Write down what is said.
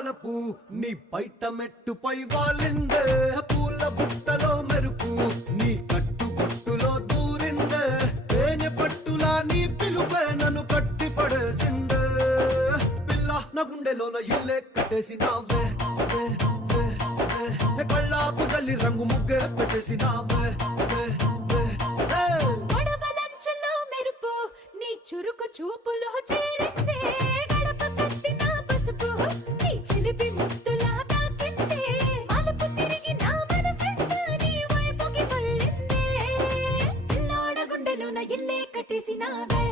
వలపు నీ పైట మెట్టుపై వాలిందే పూల బుట్టలో మెరుపు నీ కట్టు బొట్టులో దూరిందే తేనె పట్టులా నీ పిలుపే నన్ను కట్టి పడేసిందే పిల్ల నా గుండెలోన ఇల్లే కట్టేసినావే కళ్ళాపు జల్లి రంగు ముగ్గే పెట్టేసినావే గొడవలంచులో మెరుపు నీ చురుకు చూపులో చేరిందే గడప కట్టిన పసుపు నీ చిలిపి ముద్దులా తాకిందే మలుపు తిరిగి నా మనసంతా నీ వైపుకి మళ్ళిందే పిల్లోడ గుండెలోన ఇల్లే కట్టేసినావే